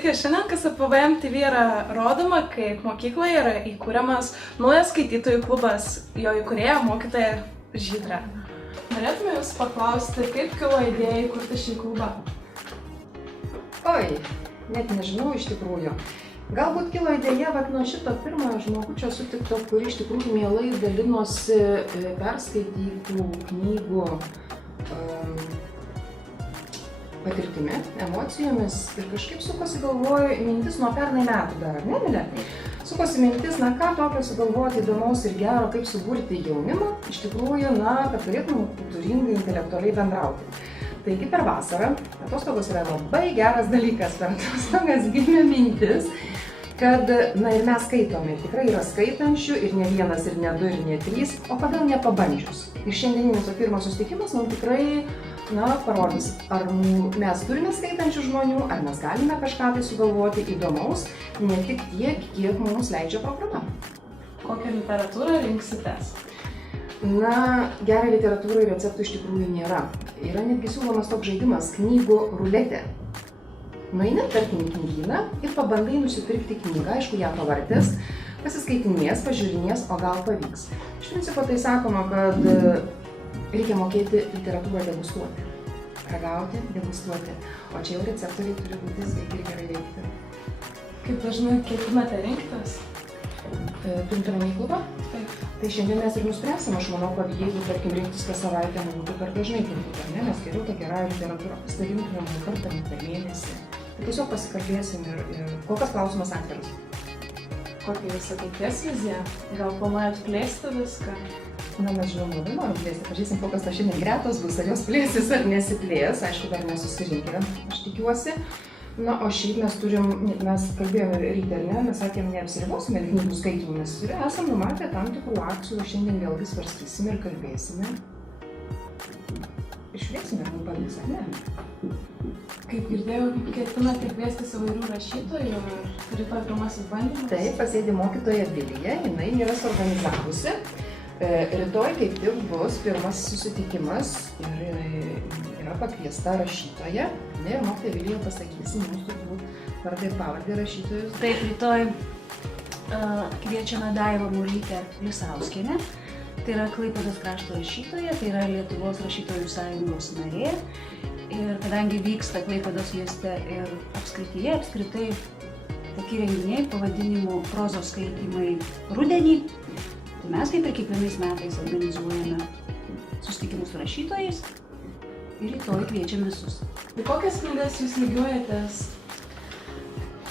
Sveiki, šiandien KSPVM TV yra rodoma, kaip mokykloje yra įkūriamas naujas skaitytojų klubas, jo įkūrėja mokytoja Žydrė. Norėtume jūs paklausti, kaip kilo idėja įkurti šį klubą? Oi, net nežinau iš tikrųjų. Galbūt kilo idėja nuo šito pirmojo žmogučio sutikto, kuri iš tikrųjų mielai dalinosi perskaitytų knygų patirtimi, emocijomis ir kažkaip sukosi galvoju mintis nuo pernai metų dar, ne, Milė? Sukosi mintis, ką tokio sugalvoti įdomaus ir gero, kaip suburti jaunimą, iš tikrųjų, kad galėtume kultūringai, intelektualiai bendrauti. Taigi per vasarą, atostogos yra labai geras dalykas, per atostogas gimė mintis, kad, ir mes skaitome, ir tikrai yra skaitančių, ir ne vienas, ir ne du, ir ne trys, o kodėl nepabandžius. Ir šiandieninis pirmas susitikimas mums tikrai, parodys, ar mes turime skaitančių žmonių, ar mes galime kažką tai sugalvoti įdomaus, ne tik tiek, kiek mums leidžia programa. Kokią literatūrą rinksitės? Gerą literatūrą ir receptų iš tikrųjų nėra. Yra netgi siūlomas toks žaidimas knygų ruletė. Nueini, tarkim, į knygyną ir pabandai nusipirkti knygą, aišku, ją pavartęs, pasiskaitinės, pažiūrinės, o gal pavyks. Iš principo tai sakoma, kad reikia mokėti literatūrą degustuoti. Ragauti, degustuoti. O čia jau receptoriai turi būti sveiki ir gerai veikti. Kaip dažnai ketinate rinktis? Turint omeny klubą? Taip. Tai šiandien mes ir nuspręsim, aš manau, kad jeigu, tarkim, rinktis kas savaitę, būtų per dažnai turbūt, ar ne? Mes geriau tą gerąją literatūrą pasidalintumėm kartą per mėnesį. Tai tiesiog pasikalbėsim ir kol kas klausimas atviras. Kokia jūsų ateities vizija? Gal planuojat plėsti viską? Mes žinom, labai norim plėsti. Pažiūrėsim, kokios ta šiandien gretos bus, ar jos plėsis ar nesiplės. Aišku, dar nesusirinkėm, aš tikiuosi. O šiaip mes kalbėjome ryte, ar ne? Mes sakėm, neapsiribosime knygų skaitomis. Ir esam numatę tam tikrų akcijų, šiandien vėlgi svarstysime ir kalbėsime. Išveiksime, ar mums pavyks, ar ne? Kaip girdėjau, ketinate kviestis įvairių rašytojų, rytoj pirmasis bandymas? Taip, pasėdi mokytoja Vilija, jinai yra suorganizavusi. Rytoj kaip tik bus pirmas susitikimas ir yra pakviesta rašytoja. Ir mokytoja Vilija pasakysi mums turbūt vardą ir pavardę rašytojus. Taip, rytoj kviečiame Daivą Murytę Lisauskienę. Tai yra Klaipėdos krašto rašytoja, tai yra Lietuvos rašytojų sąjungos narė. Ir kadangi vyksta Klaipėdos mieste ir apskritai tokie renginiai pavadinimu prozos skaitymai rudenį, tai mes kaip ir kiekvienais metais organizuojame susitikimus su rašytojais ir rytoj kviečiam visus. Tai kokias knygas jūs lygiuojatės?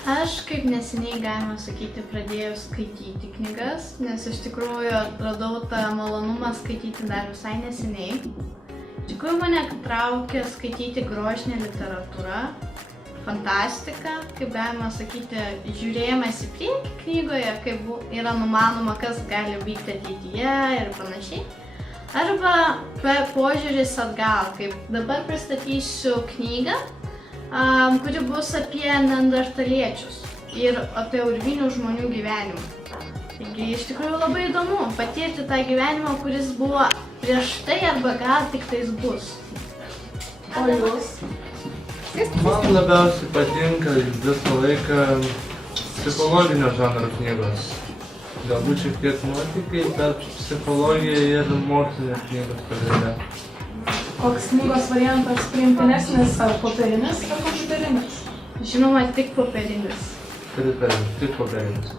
Aš kaip neseniai, galima sakyti, pradėjau skaityti knygas, nes iš tikrųjų radau tą malonumą skaityti dar visai neseniai. Iš tikrųjų mane traukia skaityti grožinę literatūrą, fantastika, kaip galima sakyti, žiūrėjimas į priekį knygoje, kaip yra numanoma, kas gali vykti ateityje ir panašiai. Arba požiūris atgal, kaip dabar pristatysiu knygą, kuri bus apie neandertaliečius ir apie urvinių žmonių gyvenimą. Taigi iš tikrųjų labai įdomu patirti tą gyvenimą, kuris buvo prieš tai arba gal tik tais bus. O jūs? Man labiausiai patinka visą laiką psichologinio žanro knygos. Galbūt šiek tiek nuotykiai, bet psichologija ir mokslinės knygos pagrinde. Koks knygos variantas priimtinesnis, ar popierinis, ar kompiuterinis? Žinoma, tik popierinis. Pritariu, tik popierinis.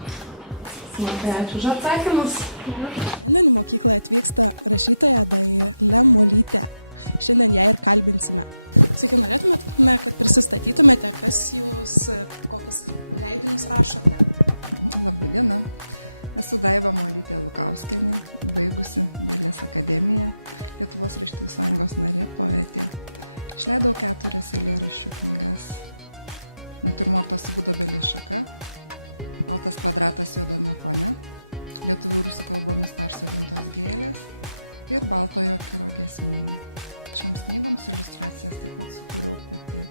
Tai ačiū už atsakymus. Šiandien į mokyklą atvyksta rašytoja Dailė Molytė. Šiandien ją ir kalbinsime. Sveiki, norėtumėte, kad prisistatytumėte, kas jūs, kokius leidinius rašote? Labadiena. Esu Daiva Molytė Lukauskienė, baigusi Dailės akademiją, Lietuvos rašytojų sąjungos narė, poetė. Išleidau 4 eilėraščių knygas. Natiurmortas Gudobelės šaka, Baltas kvadratas juodame fone, lietuvių rusų kalbomis persodintos gėlės ir Baltojo kiro giesmynė. Šioms knygoms iliustracijas taip pat sukūriau pati.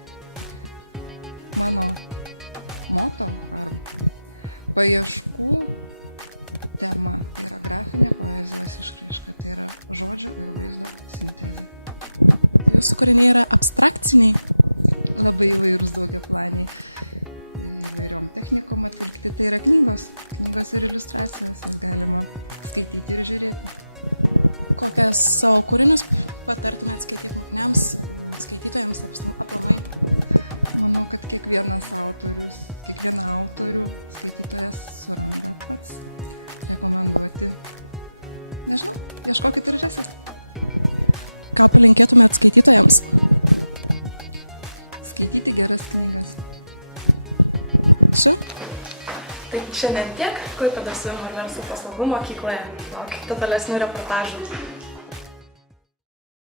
Mano moto ar paieškų tema tai yra grafinė poezijos išraiška, tai yra žodžio ir vaizdo sintezė. Jūsų kūriniai yra abstrakciniai? Labai įvairūs daugiaplaniai. įvairiom technikom atlikti. Tai yra knygos ir iliustracijos, jas galima skaityti ir žiūrėti. Kokias savo kūrinius patartumėt skaityti mokiniams, skaitytojams aplamai? Manau, kad kiekvieną autorių skaitytojas suranda pats. Rekomenduoti. Nežinau, ieškokit ir rasit. Ką palinkėtumėt skaitytojams? Skaityti geras knygas. Ačiū. Tai šiandien tiek. Klaipėdos verslo paslaugų mokykloje. Laukite tolesnių reportažų.